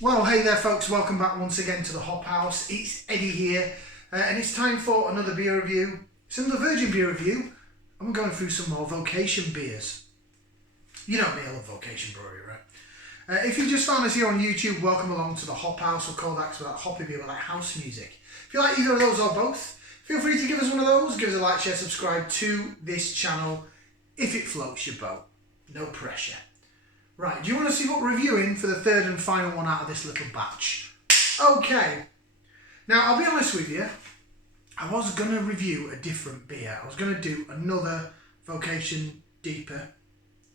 Well, hey there folks, welcome back once again to the Hop House. It's Eddie here, and it's time for another beer review. It's another Virgin beer review, and we're going through some more Vocation beers. You know me, I love Vocation Brewery, right? If you just found us here on YouTube, welcome along to the Hop House. We'll call that because we like hoppy beer, we like house music. If you like either of those or both, feel free to give us one of those. Give us a like, share, subscribe to this channel if it floats your boat. No pressure. Right, do you want to see what we're reviewing for the third and final one out of this little batch? Okay. Now, I'll be honest with you. I was going to review a different beer. I was going to do another Vocation DIPA.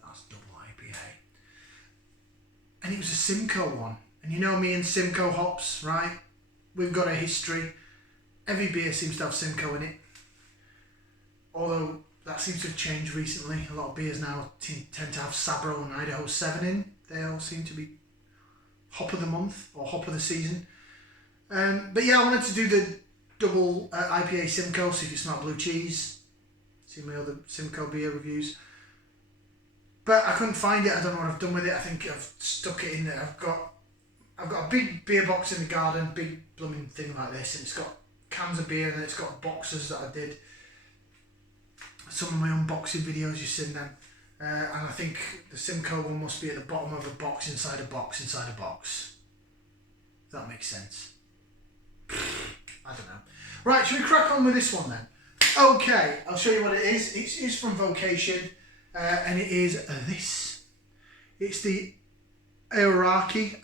That's double IPA. And it was a Simcoe one. And you know me and Simcoe hops, right? We've got a history. Every beer seems to have Simcoe in it. Although that seems to have changed recently. A lot of beers now tend to have Sabro and Idaho 7 in. They all seem to be hop of the month or hop of the season. But yeah, I wanted to do the double IPA Simcoe, so if you smell blue cheese. See my other Simcoe beer reviews. But I couldn't find it. I don't know what I've done with it. I think I've stuck it in there. I've got a big beer box in the garden, big blooming thing like this, and it's got cans of beer and it's got boxes that I did. Some of my unboxing videos, you've seen them. And I think the Simcoe one must be at the bottom of a box inside a box inside a box. Does that make sense? I don't know. Right, should we crack on with this one then? Okay, I'll show you what it is. It's from Vocation, and it is this. It's the Aoraki.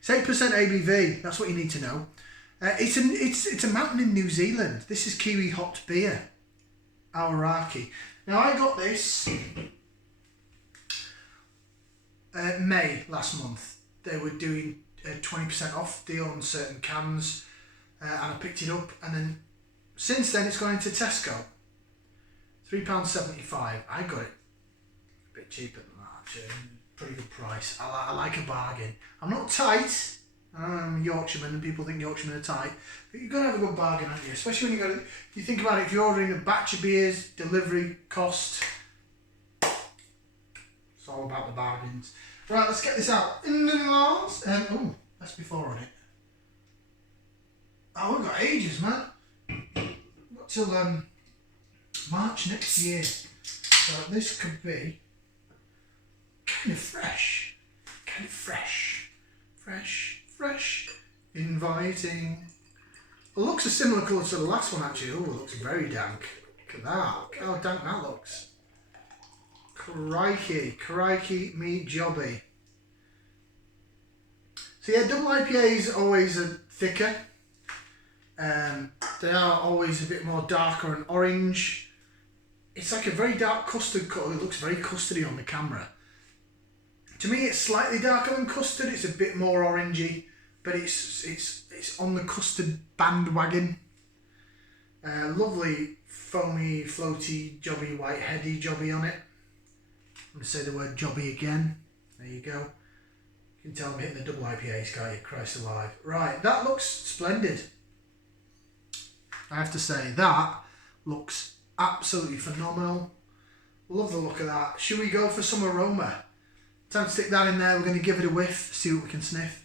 It's 8% ABV. That's what you need to know. It's a mountain in New Zealand. This is kiwi hopped beer, Aoraki. Now I got this May last month. They were doing a 20% off deal on certain cans, and I picked it up. And then since then it's gone into Tesco. £3.75. I got it a bit cheaper than that actually. Pretty good price. I like a bargain. I'm not tight. I'm a Yorkshireman and people think Yorkshiremen are tight, but you've got to have a good bargain, haven't you? Especially when you think about it, if you're ordering a batch of beers, delivery cost, it's all about the bargains. Right, let's get this out. Oh, that's before on it. Oh, we've got ages, man. We've got till March next year. So this could be kind of fresh. Fresh, inviting. It looks a similar colour to the last one actually. Oh, it looks very dank. Look at that. Look how dank that looks. Crikey, me jobby. So yeah, double IPAs always are thicker. They are always a bit more darker and orange. It's like a very dark custard colour. It looks very custardy on the camera. To me, it's slightly darker than custard. It's a bit more orangey, but it's on the custard bandwagon. Lovely, foamy, floaty, jobby, white heady jobby on it. I'm going to say the word jobby again. There you go. You can tell I'm hitting the double IPAs, can't you? Christ alive. Right, that looks splendid. I have to say, that looks absolutely phenomenal. Love the look of that. Should we go for some aroma? Time to stick that in there. We're going to give it a whiff, see what we can sniff.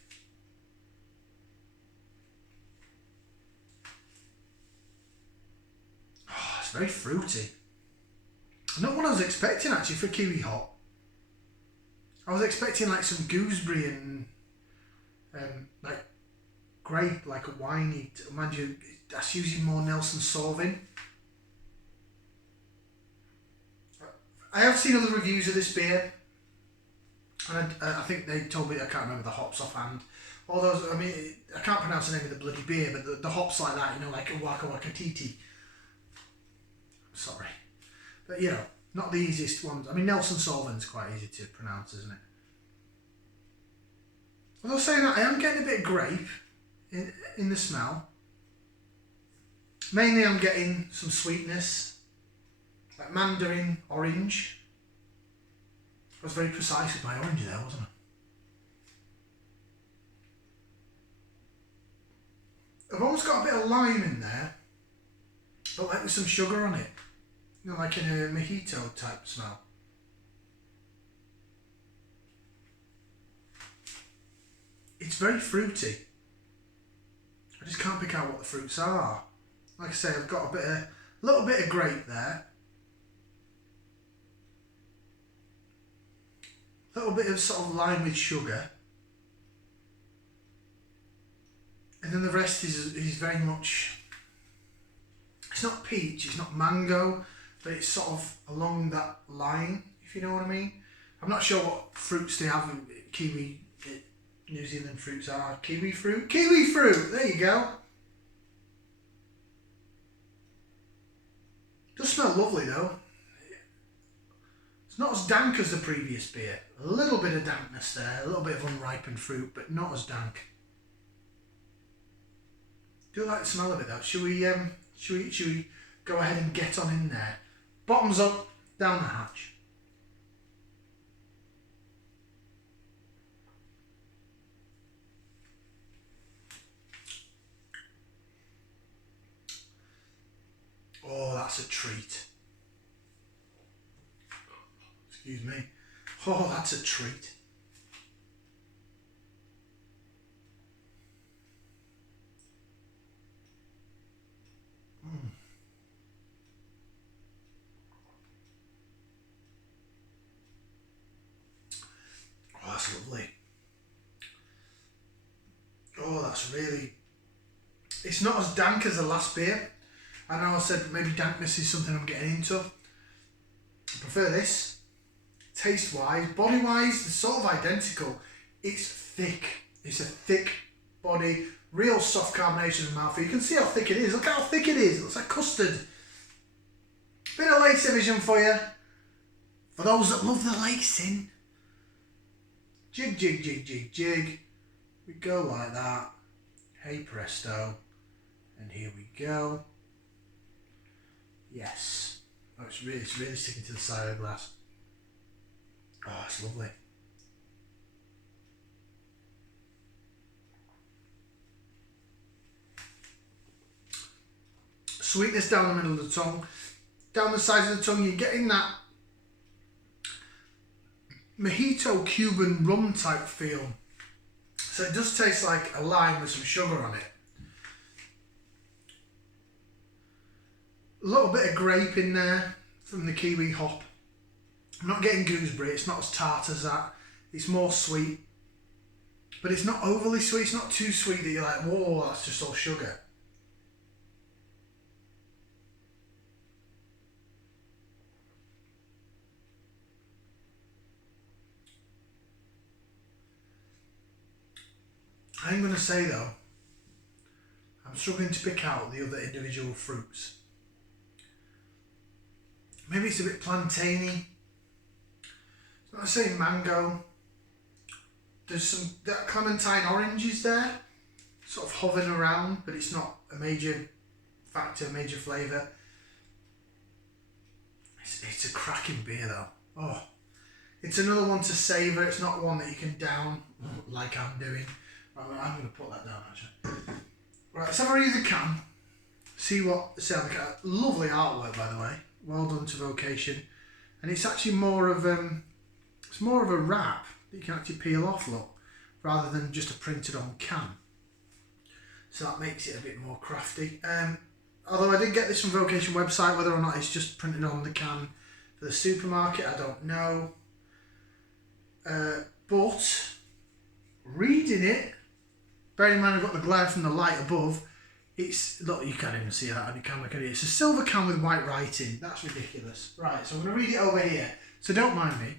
Oh, it's very fruity. Not what I was expecting actually for kiwi hop. I was expecting like some gooseberry and like grape, like a winey. Mind you, that's usually more Nelson Sauvin. I have seen other reviews of this beer. And I think they told me, I can't remember the hops offhand. All those, I mean, I can't pronounce the name of the bloody beer, but the hops like that, you know, like a Waka Waka Titi. Sorry. But, you know, not the easiest ones. I mean, Nelson Sauvin's quite easy to pronounce, isn't it? Although saying that, I am getting a bit of grape in the smell. Mainly I'm getting some sweetness, like mandarin orange. I was very precise with my orange there, wasn't I? I've almost got a bit of lime in there, but like with some sugar on it. You know, like in a mojito type smell. it's very fruity. I just can't pick out what the fruits are. Like I say, I've got a little bit of grape there. A little bit of sort of lime with sugar. And then the rest is very much, it's not peach, it's not mango, but it's sort of along that line, if you know what I mean. I'm not sure what fruits they have in kiwi, New Zealand fruits are. Kiwi fruit? Kiwi fruit! There you go. Does smell lovely though. It's not as dank as the previous beer. A little bit of dankness there, a little bit of unripened fruit, but not as dank. Do like the smell of it though. Should we go ahead and get on in there? Bottoms up, down the hatch. Oh, that's a treat. Excuse me. Oh, that's a treat. Oh, that's lovely. Oh, that's really... It's not as dank as the last beer. I know I said maybe dankness is something I'm getting into. I prefer this. Taste-wise, body-wise, they're sort of identical. It's thick. It's a thick body, real soft carbonation in the mouth. You can see how thick it is. Look how thick it is. It looks like custard. Bit of lace division for you. For those that love the lacing. Jig, jig, jig, jig, jig. We go like that. Hey presto. And here we go. Yes. Oh, it's really sticking to the side of the glass. Oh, it's lovely. Sweetness down the middle of the tongue. Down the sides of the tongue, you're getting that mojito Cuban rum type feel. So it does taste like a lime with some sugar on it. A little bit of grape in there from the kiwi hop. I'm not getting gooseberry, it's not as tart as that. It's more sweet. But it's not overly sweet, it's not too sweet that you're like, whoa, that's just all sugar. I'm going to say though, I'm struggling to pick out the other individual fruits. Maybe it's a bit plantainy. It's not the same mango. There's some, that clementine orange is there, sort of hovering around, but it's not a major factor, major flavour. It's a cracking beer though. Oh, it's another one to savour. It's not one that you can down like I'm doing. Right, I'm going to put that down actually. Right, let's have a read of the can. See what sound like. Lovely artwork by the way. Well done to Vocation. And it's actually more of a wrap that you can actually peel off, look, rather than just a printed on can. So that makes it a bit more crafty. Although I did get this from Vocation website, whether or not it's just printed on the can for the supermarket, I don't know. But reading it, bearing in mind I've got the glare from the light above, it's, look, you can't even see that on your camera, can you? It's a silver can with white writing. That's ridiculous. Right, so I'm going to read it over here. So don't mind me.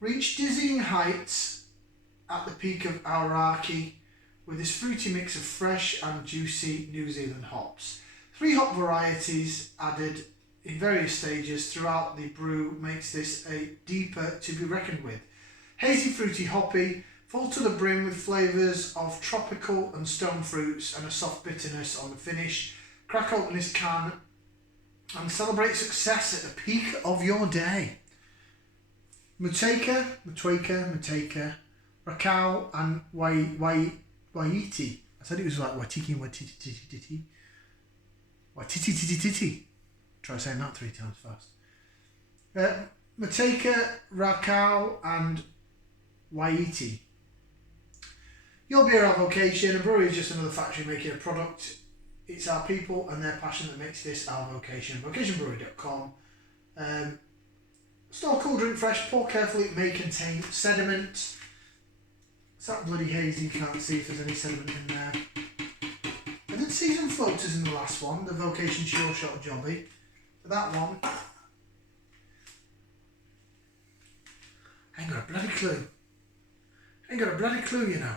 Reach dizzying heights at the peak of Aoraki with this fruity mix of fresh and juicy New Zealand hops. 3 hop varieties added in various stages throughout the brew makes this a DIPA to be reckoned with. Hazy, fruity, hoppy, full to the brim with flavours of tropical and stone fruits and a soft bitterness on the finish. Crack open this can and celebrate success at the peak of your day. Muteka, Rakau and Waiti. I said it was like Watiki and Watiti. Watiti. Try saying that 3 times fast. Muteka, Rakau and Waiti. Your beer, our vocation. A brewery is just another factory making a product. It's our people and their passion that makes this our vocation. Vocationbrewery.com. Store cool, drink fresh, pour carefully. It may contain sediment. It's that bloody hazy, you can't see if there's any sediment in there. I did see some floaters in the last one, the Vocation Sure Shot Jobby. For that one, I ain't got a bloody clue. I ain't got a bloody clue, you know.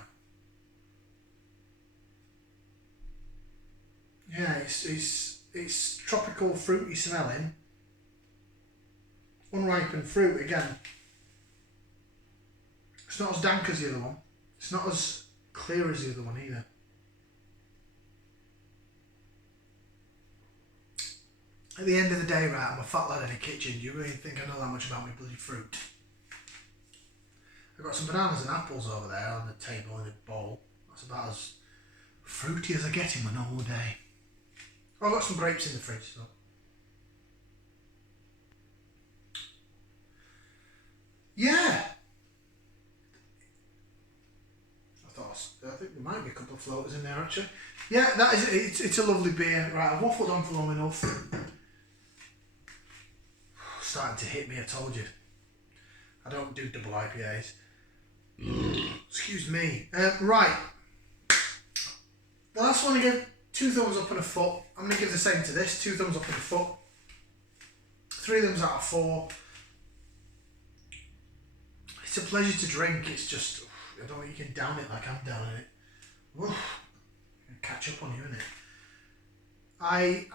Yeah, it's tropical fruity smelling. Unripened fruit again. It's not as dank as the other one. It's not as clear as the other one either. At the end of the day, right, I'm a fat lad in a kitchen. Do you really think I know that much about my bloody fruit? I've got some bananas and apples over there on the table in a bowl. That's about as fruity as I get in my normal day. Oh, I've got some grapes in the fridge, so. Yeah. I think there might be a couple of floaters in there actually. Yeah, that is it's a lovely beer. Right, I've waffled on for long enough. Starting to hit me, I told you. I don't do double IPAs. Excuse me. Right. The last one I gave 2 thumbs up and a foot. I'm going to give the same to this. 2 thumbs up and a foot. 3 thumbs out of 4. It's a pleasure to drink. It's just, I don't think you can down it like I'm downing it. Oof. Catch up on you, innit? I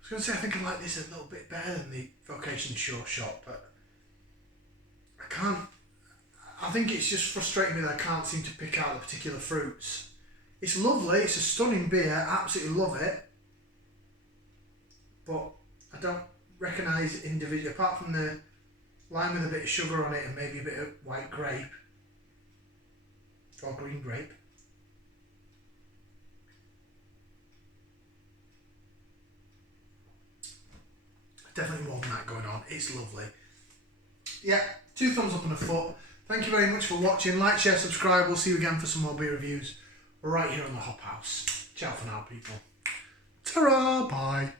was going to say I think I like this a little bit better than the Vocation Short Shot, but I can't. I think it's just frustrating me that I can't seem to pick out the particular fruits. It's lovely, it's a stunning beer, absolutely love it, but I don't recognise individual, apart from the lime with a bit of sugar on it and maybe a bit of white grape or green grape. Definitely more than that going on. It's lovely. Yeah, 2 thumbs up and a foot. Thank you very much for watching. Like, share, subscribe. We'll see you again for some more beer reviews right here on the Hop House. Ciao for now, people. Ta-ra, bye.